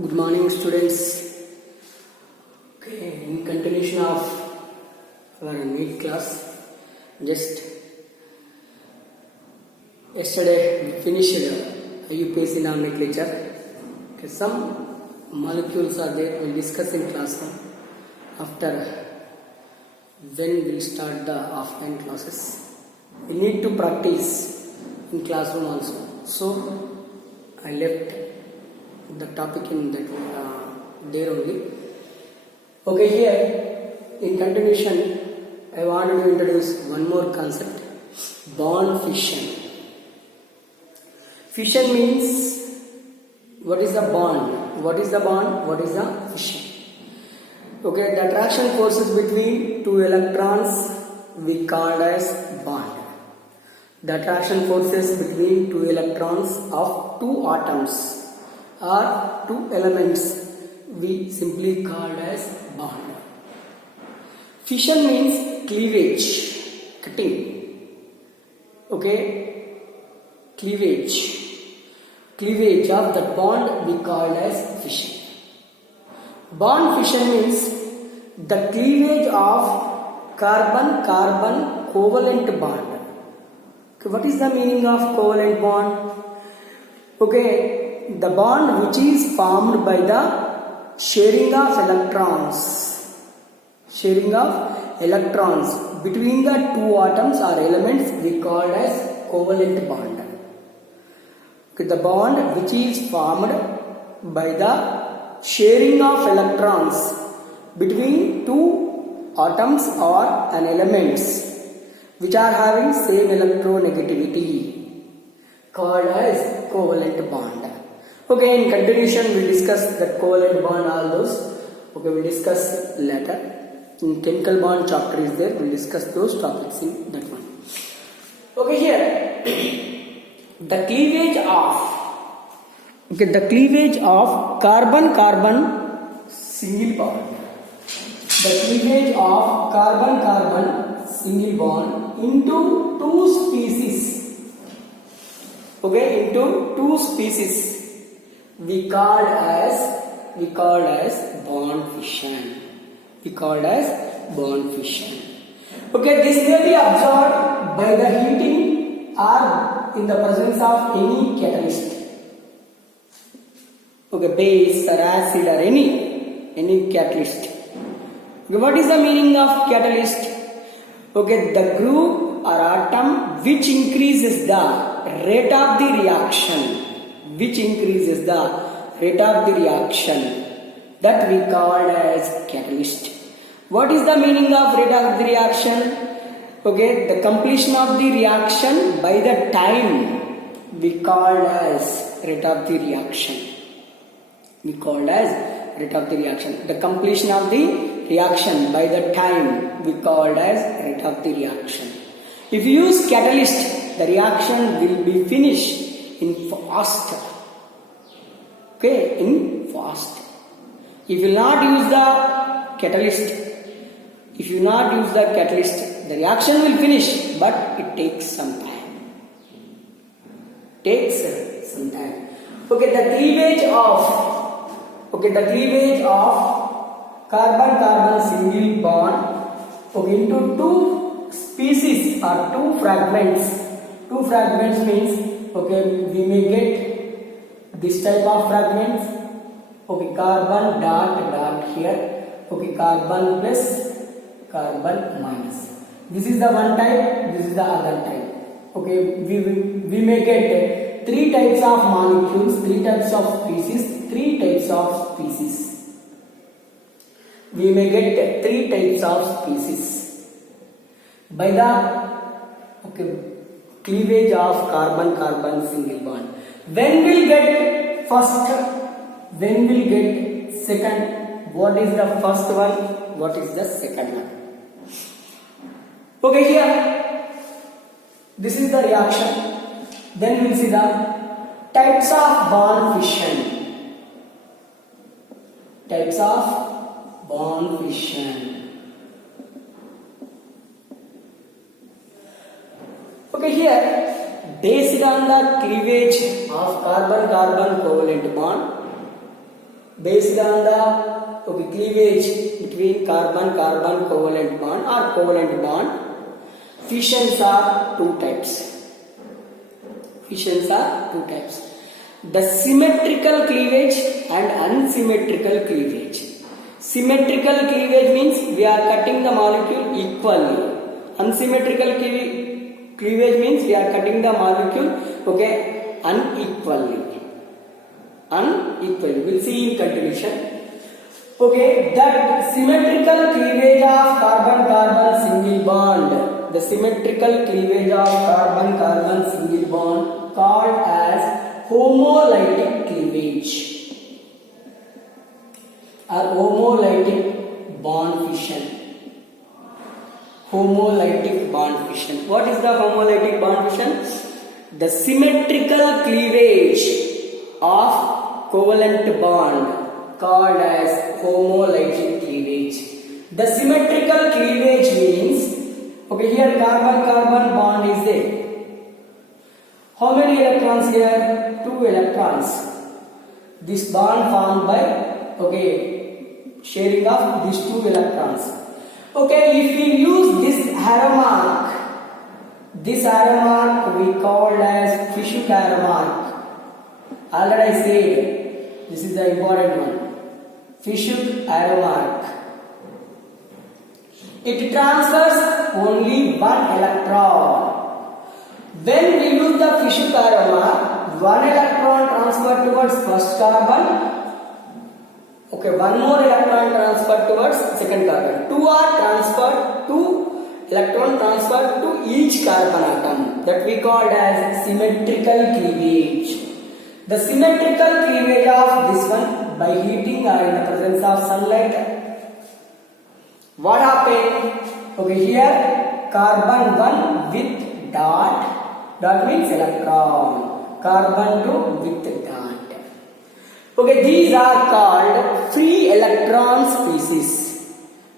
Good morning, students. Okay, in continuation of our NEET class, just yesterday we finished UPSC nomenclature. Okay, some molecules are there. We'll discuss in classroom. After when we'll start the offline classes, we need to practice in classroom also. So I left the topic in that there only. Okay, here in continuation, I wanted to introduce one more concept: bond fission. Fission means what is the bond? What is the bond? What is the fission? Okay, the attraction forces between two electrons we called as bond. The attraction forces between two electrons of two atoms or two elements we simply called as bond. Fission means cleavage, cutting. Okay, cleavage of the bond we called as fission. Bond fission means the cleavage of carbon-carbon covalent bond. Okay, what is the meaning of covalent bond? Okay, the bond which is formed by the sharing of electrons between the two atoms or elements we called as covalent bond. Okay, the bond which is formed by the sharing of electrons between two atoms or an elements which are having same electronegativity called as covalent bond. Okay, in continuation we'll discuss the covalent bond, all those. Okay, we'll discuss later. In chemical bond chapter is there, we'll discuss those topics in that one. Okay, here the cleavage of carbon-carbon single bond. The cleavage of carbon-carbon single bond into two species. Okay, into two species we called as bond fission. Okay, this may be observed by the heating or in the presence of any catalyst. Okay, base or acid or any catalyst. Okay, what is the meaning of catalyst? Okay, the group or atom which increases the rate of the reaction, that we called as catalyst. What is the meaning of rate of the reaction? Okay, the completion of the reaction by the time we called as rate of the reaction. The completion of the reaction by the time we called as rate of the reaction. If you use catalyst, the reaction will be finished in fast. Okay, in fast. If you not use the catalyst, the reaction will finish, but it takes some time. Okay, the cleavage of carbon-carbon single bond into two species or two fragments. Two fragments means, okay, we may get this type of fragments. Okay, carbon dot here. Okay, carbon plus, carbon minus. This is the one type, this is the other type. Okay, we may get three types of molecules, three types of species. We may get three types of species by the cleavage of carbon-carbon single bond. When we'll get first, when we'll get second, what is the first one, what is the second one? Okay, here this is the reaction. Then we'll see the types of bond fission. Okay, here based on the cleavage of carbon-carbon covalent bond, based on the cleavage between carbon-carbon covalent bond or covalent bond. Fissions are two types. Fissions are two types. The symmetrical cleavage and unsymmetrical cleavage. Symmetrical cleavage means we are cutting the molecule equally. Unsymmetrical cleavage means we are cutting the molecule unequally. We'll see in continuation. That symmetrical cleavage of carbon-carbon single bond. The symmetrical cleavage of carbon-carbon single bond called as homolytic cleavage or homolytic bond fission. Homolytic bond fission. What is the homolytic bond fission? The symmetrical cleavage of covalent bond called as homolytic cleavage. The symmetrical cleavage means, here carbon-carbon bond is there. How many electrons here? 2 electrons. This bond formed by, sharing of these 2 electrons. If we use this arrow mark we called as Fishhook arrow mark. Already I said, this is the important one. Fishhook arrow mark. It transfers only 1 electron. When we use the Fishhook arrow mark, 1 electron transferred towards first carbon. One more electron transferred towards second carbon. 2 electron transferred to each carbon atom. That we called as symmetrical cleavage. The symmetrical cleavage of this one by heating or in the presence of sunlight. What happened? Here carbon 1 with dot. Dot means electron. Carbon 2 with dot. These are called free electron species.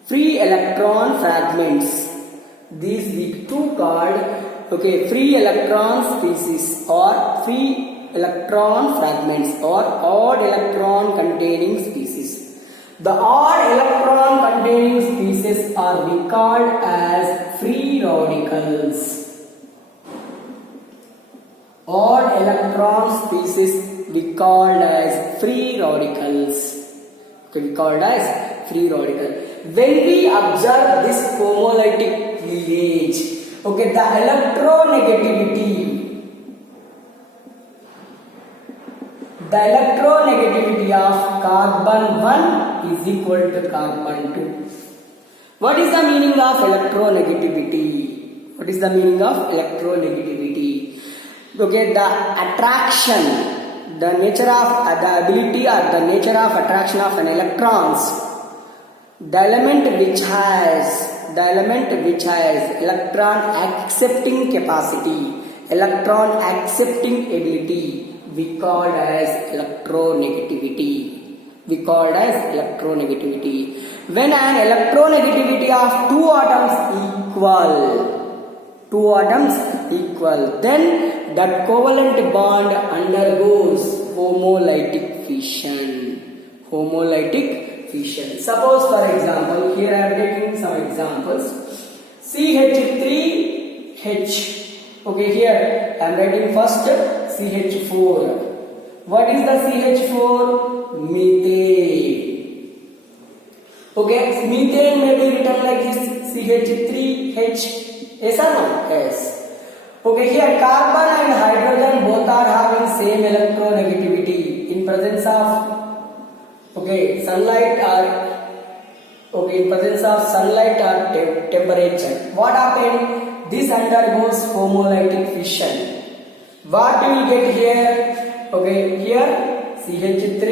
Free electron fragments. These we two called free electron species or free electron fragments or odd electron containing species. The odd electron containing species are we called as free radicals. Odd electron species we called as free radicals. We called as free radical. When we observe this homolytic cleavage, the electronegativity of carbon 1 is equal to carbon 2. What is the meaning of electronegativity? What is the meaning of electronegativity? The attraction. The nature of the ability or the nature of attraction of an electrons, the element which has electron accepting capacity, electron accepting ability, we called as electronegativity. When an electronegativity of two atoms equal, then that covalent bond undergoes homolytic fission. Suppose for example, here I am taking some examples. CH3H. Here I am writing first CH4. What is the CH4? Methane. Methane may be written like this, CH3H. Yes or no? Yes. Here carbon and hydrogen both are having same electronegativity in presence of sunlight or temperature. What happened? This undergoes homolytic fission. What you will get here? Here CH3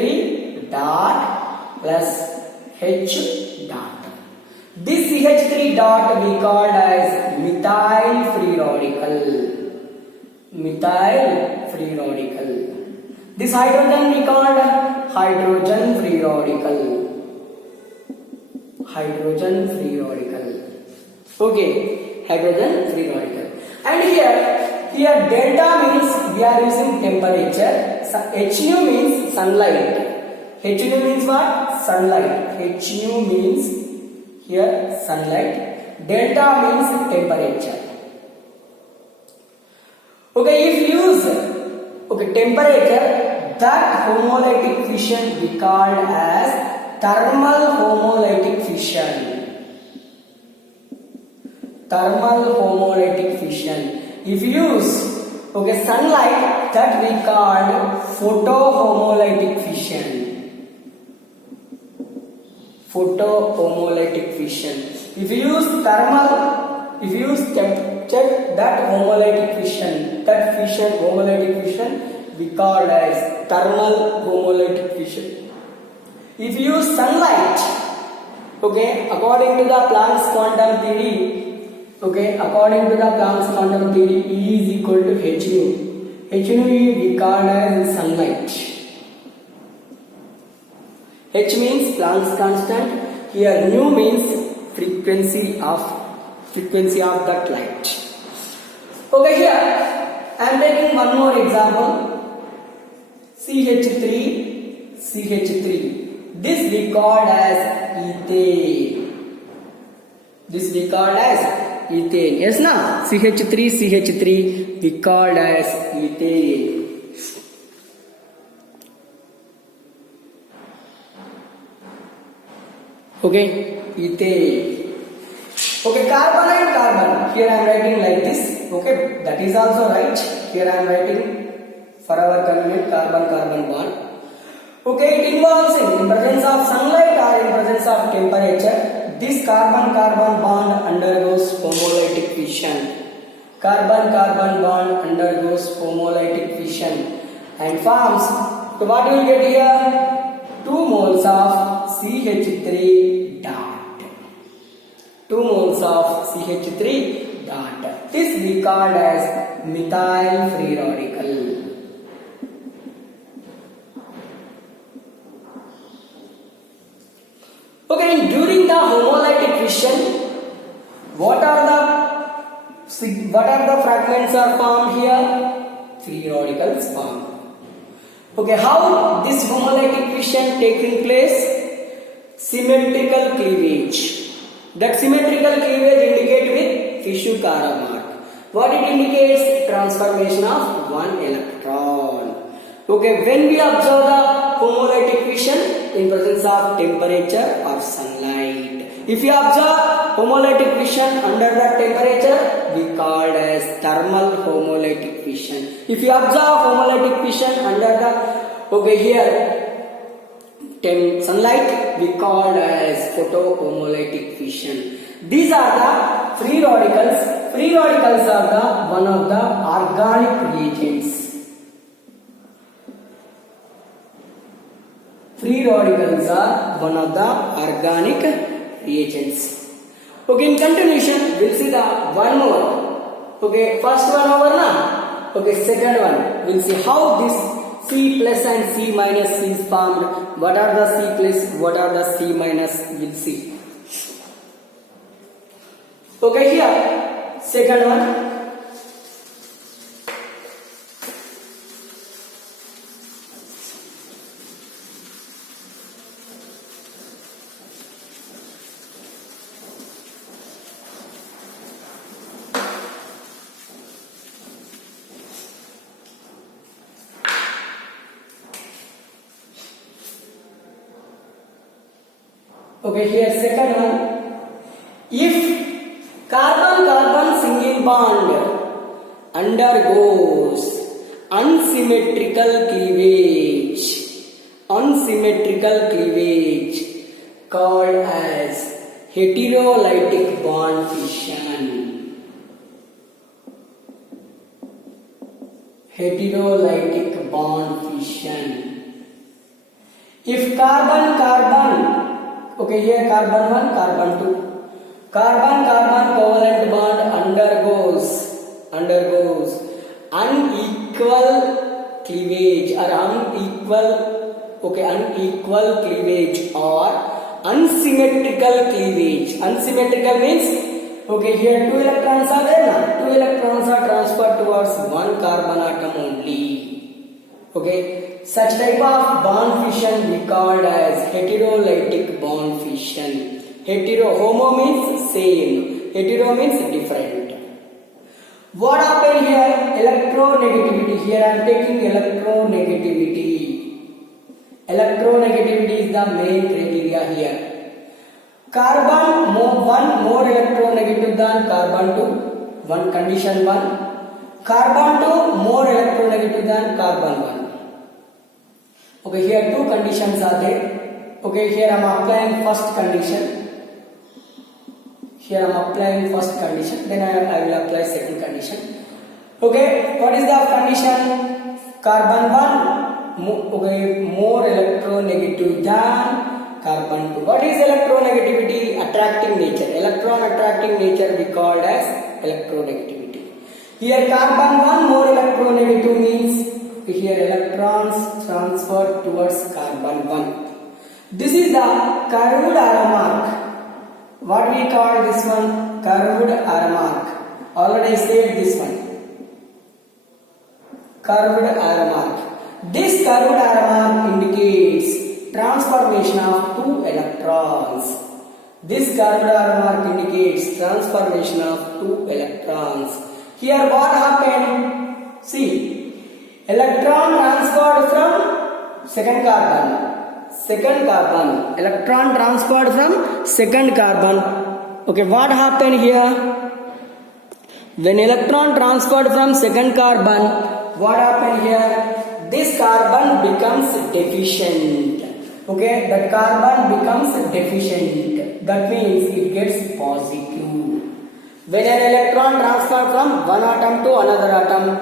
dot plus H dot. This CH3 dot we called as methyl free radical. This hydrogen we called hydrogen free radical. Hydrogen free radical. And here delta means we are using temperature. So HU means sunlight. HU means what? Sunlight. HU means here sunlight. Delta means temperature. Okay, if use temperature, that homolytic fission we called as thermal homolytic fission. Thermal homolytic fission. If use sunlight, that we called photohomolytic fission. Photohomolytic fission. If you use temperature, that homolytic fission, homolytic fission, we call as thermal homolytic fission. If you use sunlight, according to the Planck's quantum theory, E is equal to HU. HU we call as sunlight. H means Planck's constant. Here nu means frequency of that light. Okay, here I am taking one more example. CH3. This we called as ethane. Yes, na? CH3 we called as ethane. Okay, ethane. Okay, carbon and carbon. Here I am writing like this. Okay, that is also right. Here I am writing for our convenient carbon bond. Okay, it involves in presence of sunlight or in presence of temperature. This carbon bond undergoes homolytic fission. Carbon bond undergoes homolytic fission and forms. So what you will get here? 2 moles of CH3 dot. 2 moles of CH3 dot. This we called as methyl free radical. Okay, during the homolytic fission, what are the fragments are formed here? Free radicals formed. Okay, how this homolytic fission taking place? Symmetrical cleavage. That symmetrical cleavage indicated with Fisher-Karre mark. What it indicates? Transformation of one electron. Okay, when we observe the homolytic fission in presence of temperature or sunlight. If you observe homolytic fission under the temperature, we called as thermal homolytic fission. If you observe homolytic fission under the sunlight, we called as photohomolytic fission. These are the free radicals. Free radicals are one of the organic reagents. Free radicals are one of the organic reagents. Okay, in continuation, we'll see the one more. Okay, first one over now. Okay, second one. We'll see how this C plus and C minus is formed. What are the C plus? What are the C minus? We'll see. Okay, here second one. Okay, here second one. If carbon single bond undergoes unsymmetrical cleavage called as heterolytic bond fission. Heterolytic bond fission. If carbon, okay, here carbon 1, carbon 2. Carbon covalent bond undergoes unequal cleavage or unequal cleavage or unsymmetrical cleavage. Unsymmetrical means, okay, here 2 electrons are there. 2 electrons are transferred towards one carbon atom only. Okay, such type of bond fission we called as heterolytic bond fission. Homo means same, hetero means different. What happened here? Electronegativity. Here I am taking electronegativity. Electronegativity is the main criteria here. Carbon one more electronegative than carbon 2. One condition 1. Carbon 2 more electronegative than carbon 1. Okay, here two conditions are there. Okay, here I am applying first condition. Here I am applying first condition, then I will apply second condition. Okay, what is the condition? Carbon 1 more electronegative than carbon 2. What is electronegativity? Attracting nature. Electron attracting nature we called as electronegativity. Here carbon 1 more electronegative means here electrons transfer towards carbon 1. This is the curved arrow mark. What we call this one? Curved arrow mark. Already said this one. Curved arrow mark. This curved arrow mark indicates transformation of two electrons. This curved arrow mark indicates transformation of two electrons. Here what happened? See, electron transferred from second carbon. Electron transferred from second carbon. Okay, what happened here? When electron transferred from second carbon, what happened here? This carbon becomes deficient. Okay, that carbon becomes deficient. That means it gets positive. When an electron transfer from one atom to another atom,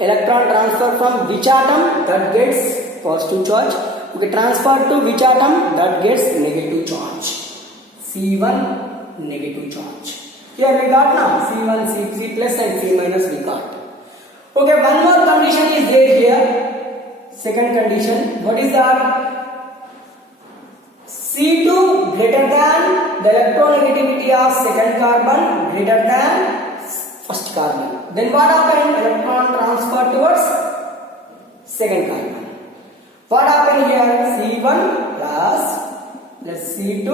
electron transfer from which atom? That gets positive charge. Okay, transfer to which atom? That gets negative charge. C1 negative charge. Here we got now C1, C plus and C minus we got. Okay, one more condition is there here. Second condition. What is that? C2 greater than the electronegativity of second carbon greater than first carbon. Then what happened? Electron transfer towards second carbon. What happened here? C1 plus C2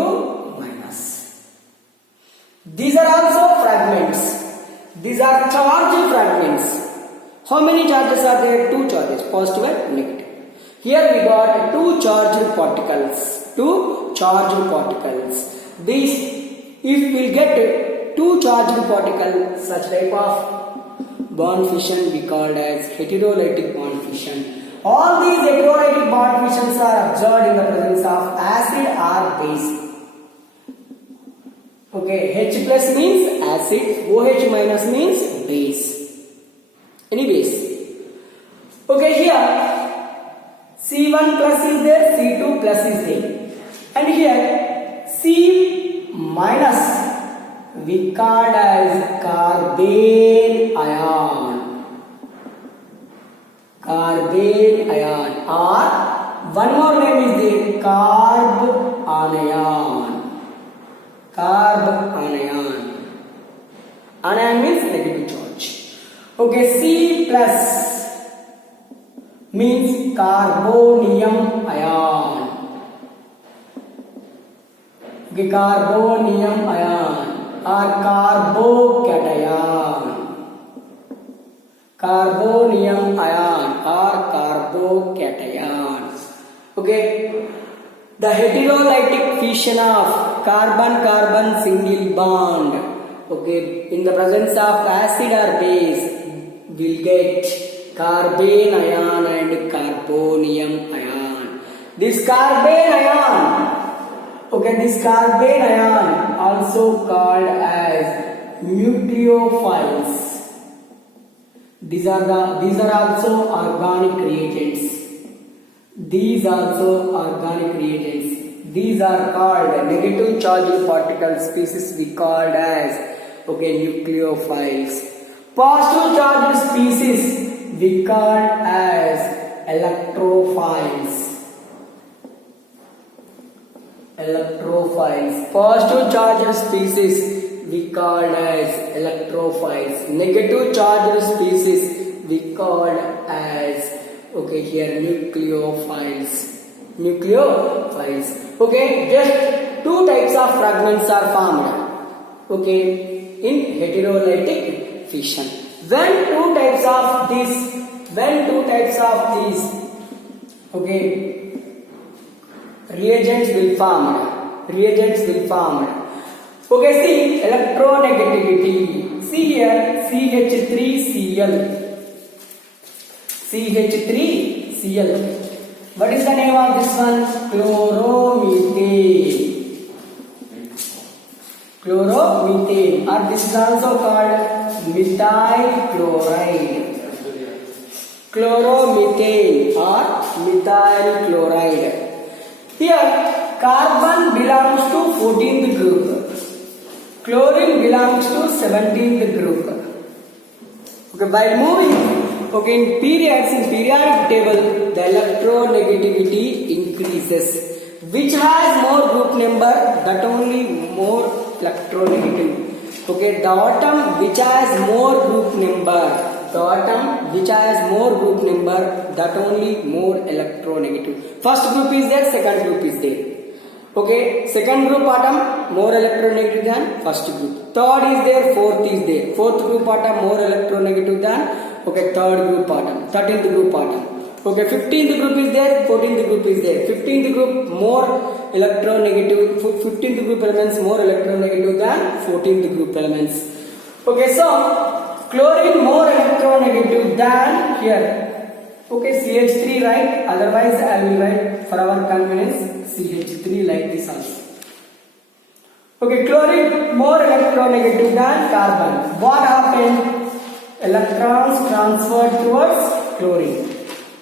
minus. These are also fragments. These are charged fragments. How many charges are there? Two charges, positive and negative. Here we got two charged particles. These, if we get two charged particles, such type of bond fission we called as heterolytic bond fission. All these heterolytic bond fissions are observed in the presence of acid or base. Okay, H plus means acid, OH minus means base. Any base. Okay, here C1 plus is there, C2 plus is there. And here C minus we called as carbene ion. Carbene ion, or one more name is there, carb anion. Anion means negative charge. Okay, C plus means carbonium ion. Okay, carbonium ion or carbocation. Carbonium ion or carbocation. Okay, the heterolytic fission of carbon-carbon single bond. Okay, in the presence of acid or base, will get carbene ion and carbonium ion. This carbene ion, also called as nucleophiles. These are also organic reagents. These are called negative charged particle species we called as nucleophiles. Positive charged species we called as electrophiles. Positive charged species we called as electrophiles. Negative charged species we called as Okay, here nucleophiles. Nucleophiles. Okay, just two types of fragments are formed. Okay, in heterolytic fission. When two types of these, okay, reagents will form. Okay, see electronegativity. See here CH3Cl. What is the name of this one? Chloromethane, or this is also called methyl chloride. Chloromethane or methyl chloride. Here carbon belongs to 14th group. Chlorine belongs to 17th group. Okay, while moving, okay, in periodic table, the electronegativity increases. Which has more group number, that only more electronegative. Okay, the atom which has more group number, that only more electronegative. First group is there, second group is there. Okay, second group atom more electronegative than first group. Third is there, fourth is there. Fourth group atom more electronegative than, okay, third group atom, 13th group atom. Okay, 15th group is there, 14th group is there. 15th group more electronegative, 15th group elements more electronegative than 14th group elements. Okay, so chlorine more electronegative than here. Okay, CH3 right, otherwise I will write for our convenience CH3 like this also. Okay, chlorine more electronegative than carbon. What happened? Electrons transferred towards chlorine.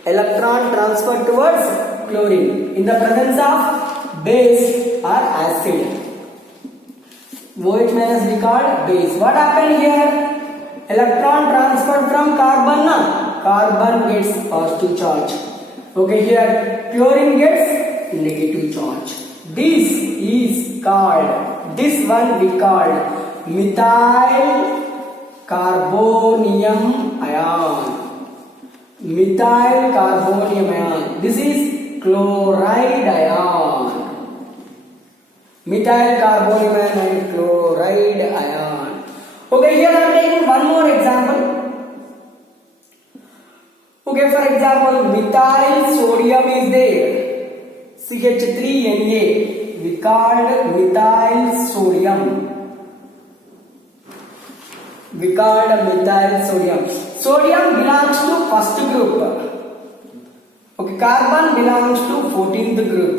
In the presence of base or acid. OH minus we called base. What happened here? Electron transferred from carbon. Carbon gets positive charge. Okay, here chlorine gets negative charge. This one we called methyl carbonium ion. This is chloride ion. Methyl carbonium ion and chloride ion. Okay, here I am taking one more example. Okay, for example, methyl sodium is there. CH3Na. We called methyl sodium. Sodium belongs to first group. Okay, carbon belongs to 14th group.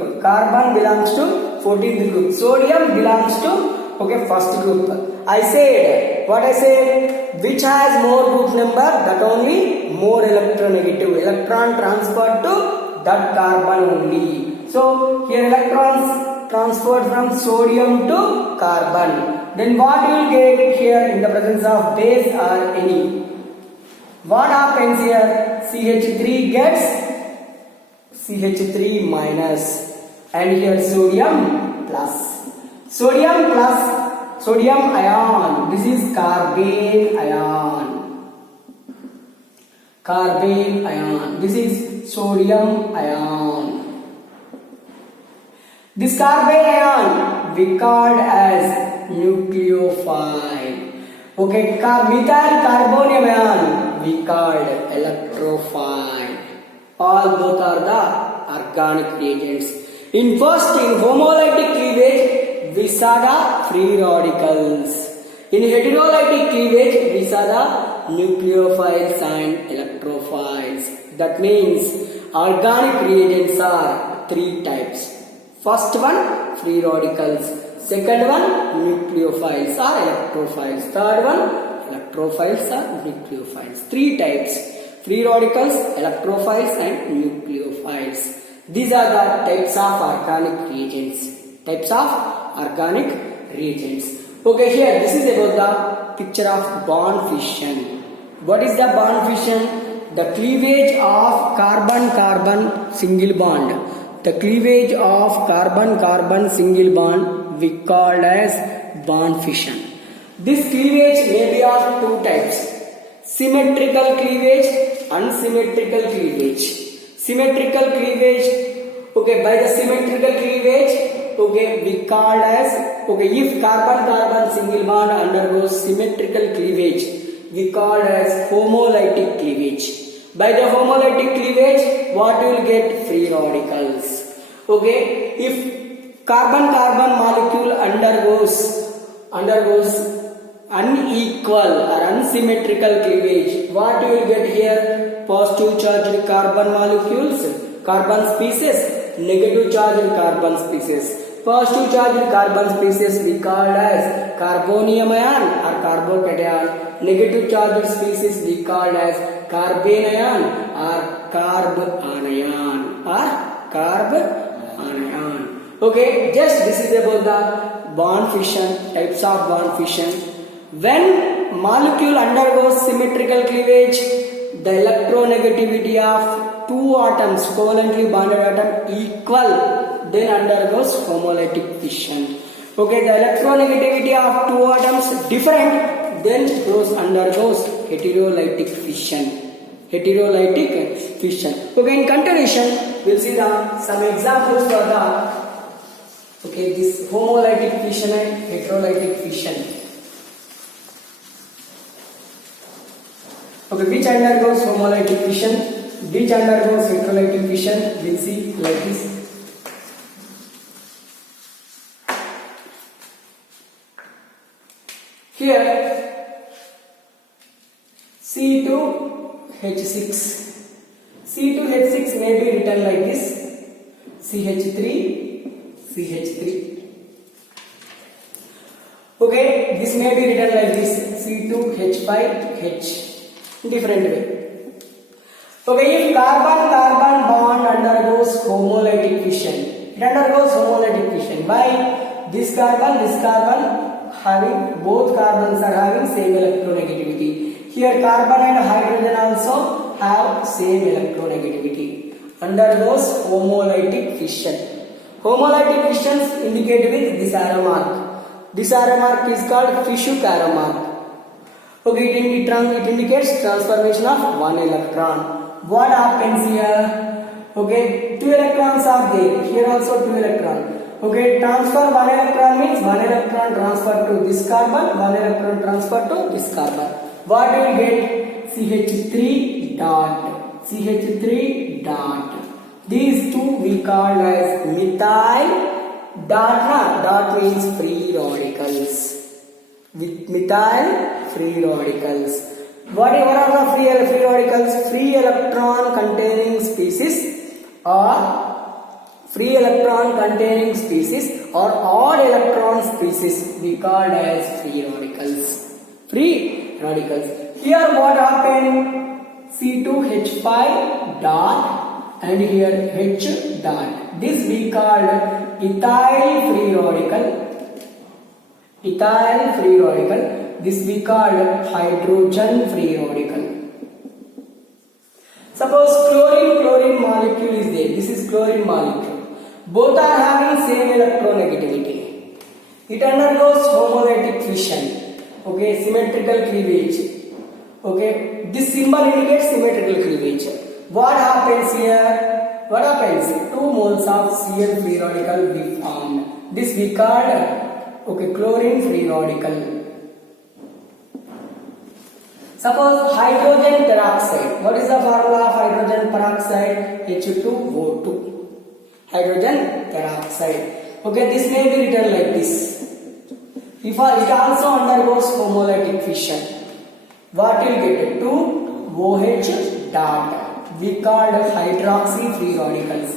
Sodium belongs to, okay, first group. I said, which has more group number, that only more electronegative. Electron transferred to that carbon only. So here electrons transferred from sodium to carbon. Then what you will get here in the presence of base or any? What happens here? CH3 gets CH3 minus, and here sodium plus. Sodium ion. This is carbene ion. This is sodium ion. This carbene ion we called as nucleophile. Okay, methyl carbonium ion we called electrophile. All both are the organic reagents. In homolytic cleavage, we saw the free radicals. In heterolytic cleavage, we saw the nucleophiles and electrophiles. That means organic reagents are three types. First one, free radicals. Second one, nucleophiles or electrophiles. Third one, electrophiles or nucleophiles. Three types: free radicals, electrophiles and nucleophiles. These are the types of organic reagents. Okay, here this is about the picture of bond fission. What is the bond fission? The cleavage of carbon-carbon single bond. The cleavage of carbon-carbon single bond we called as bond fission. This cleavage may be of two types: symmetrical cleavage unsymmetrical cleavage. Symmetrical cleavage, okay, by the symmetrical cleavage, okay, we called as, okay, if carbon-carbon single bond undergoes symmetrical cleavage, we called as homolytic cleavage. By the homolytic cleavage, what you will get? Free radicals. Okay, if carbon-carbon molecule undergoes unequal or unsymmetrical cleavage, what you will get here? Positive charged carbon molecules, carbon species, negative charged carbon species. Positive charged carbon species we called as carbonium ion or carbocation. Negative charged species we called as carbene ion or carb anion Okay, just this is about the bond fission, types of bond fission. When molecule undergoes symmetrical cleavage, the electronegativity of two atoms, covalently bonded atom, equal, then undergoes homolytic fission. Okay, the electronegativity of two atoms different, then those undergoes heterolytic fission. Okay, in continuation, we'll see some examples for the this homolytic fission and heterolytic fission. Okay, which undergoes homolytic fission, which undergoes heterolytic fission, we'll see like this. Here C2H6 may be written like this, CH3. Okay, this may be written like this, C2H5H, different way. Okay, if carbon-carbon bond undergoes homolytic fission, it undergoes homolytic fission. Why? This carbon having, both carbons are having same electronegativity. Here carbon and hydrogen also have same electronegativity. Undergoes homolytic fission. Homolytic fissions indicate with this arrow mark. This arrow mark is called Fishhook arrow mark. Okay, it indicates transformation of one electron. What happens here? Okay, two electrons are there. Here also two electrons. Okay, transfer one electron means one electron transfer to this carbon, one electron transfer to this carbon. What do you get? CH3 dot. These two we call as methyl dot means free radicals. With methyl free radicals. What are the free radicals? Free electron containing species or odd electron species we called as free radicals. Here what happened? C2H5 dot and here H dot. This we called ethyl free radical. This we called hydrogen free radical. Suppose chlorine molecule is there. This is chlorine molecule. Both are having same electronegativity. It undergoes homolytic fission. Okay, symmetrical cleavage. Okay, this symbol indicates symmetrical cleavage. What happens here? 2 moles of Cl free radical we formed. This we called chlorine free radical. Suppose hydrogen peroxide. What is the formula of hydrogen peroxide? H2O2. Hydrogen peroxide. Okay, this may be written like this. It also undergoes homolytic fission. What will get? 2OH dot. We called hydroxy free radicals.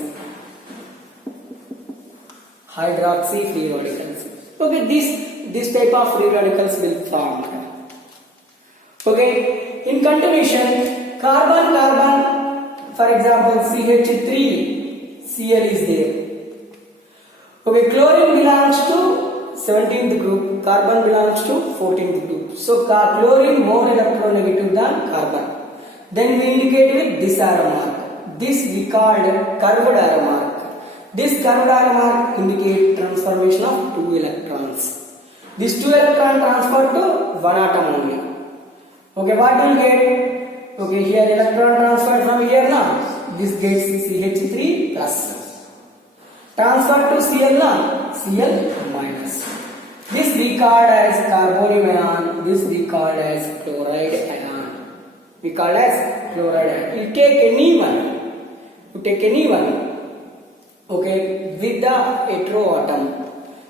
Okay, this type of free radicals will form. Okay, in continuation, carbon, for example, CH3Cl is there. Okay, chlorine belongs to 17th group, carbon belongs to 14th group. So chlorine more electronegative than carbon. Then we indicate with this arrow mark. This we called curved arrow mark. This curved arrow mark indicates transformation of 2 electrons. This 2 electron transfer to one atom only. Okay, what will get? Okay, here electron transfer from here now. This gets CH3 plus. Transfer to Cl now. Cl minus. This we called as carbonium ion. This we called as chloride ion. We called as chloride ion. You take any one. You take any one. Okay, with the heteroatom.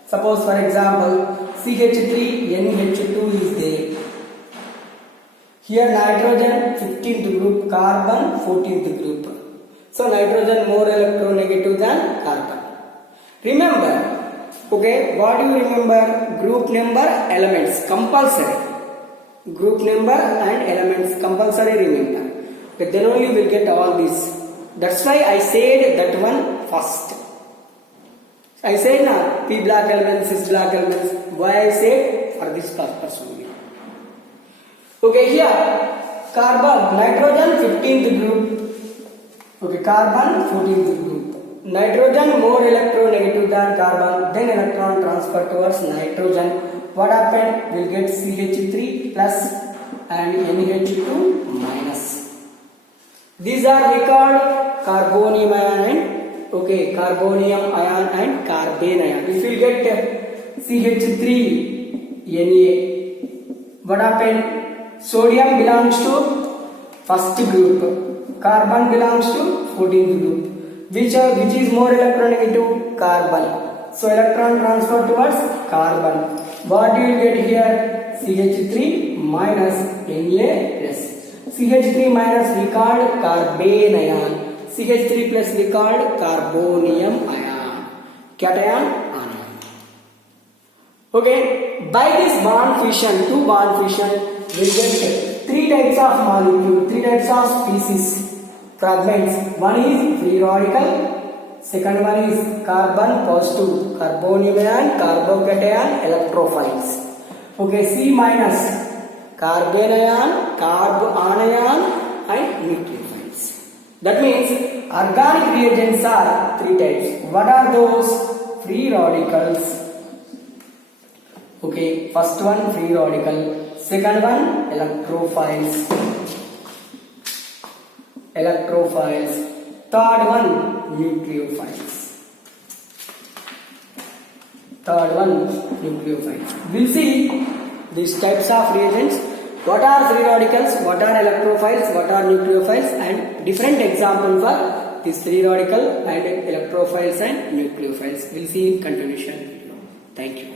Suppose for example, CH3 NH2 is there. Here nitrogen 15th group, carbon 14th group. So nitrogen more electronegative than carbon. Remember, okay, what do you remember? Group number, elements, compulsory. Group number and elements, compulsory remember. Okay, then only you will get all this. That's why I said that one first. I said now, P black elements, cis black elements. Why I said? For this purpose only. Okay, here carbon, nitrogen 15th group. Okay, carbon 14th group. Nitrogen more electronegative than carbon. Then electron transfer towards nitrogen. What happened? We'll get CH3 plus and NH2 minus. These are we called carbonium ion and carbonium ion and carbene ion. If you get CH3 Na, what happened? Sodium belongs to first group, carbon belongs to 14th group. Which is more electronegative? Carbon. So electron transfer towards carbon. What do you get here? CH3 minus Na plus. CH3 minus we called carbene ion. CH3 plus we called carbonium ion. Cation anion. Okay, by this bond fission, two bond fission, we get three types of molecule, three types of species, fragments. One is free radical, second one is carbon positive, carbonium ion, carbocation, electrophiles. Okay, C minus, carbene ion, anion and nucleophiles. That means organic reagents are three types. What are those? Free radicals. Okay, first one free radical, second one electrophiles, third one nucleophiles. We'll see these types of reagents. What are free radicals, what are electrophiles, what are nucleophiles, and different examples for these free radical and electrophiles and nucleophiles. We'll see in continuation video. Thank you.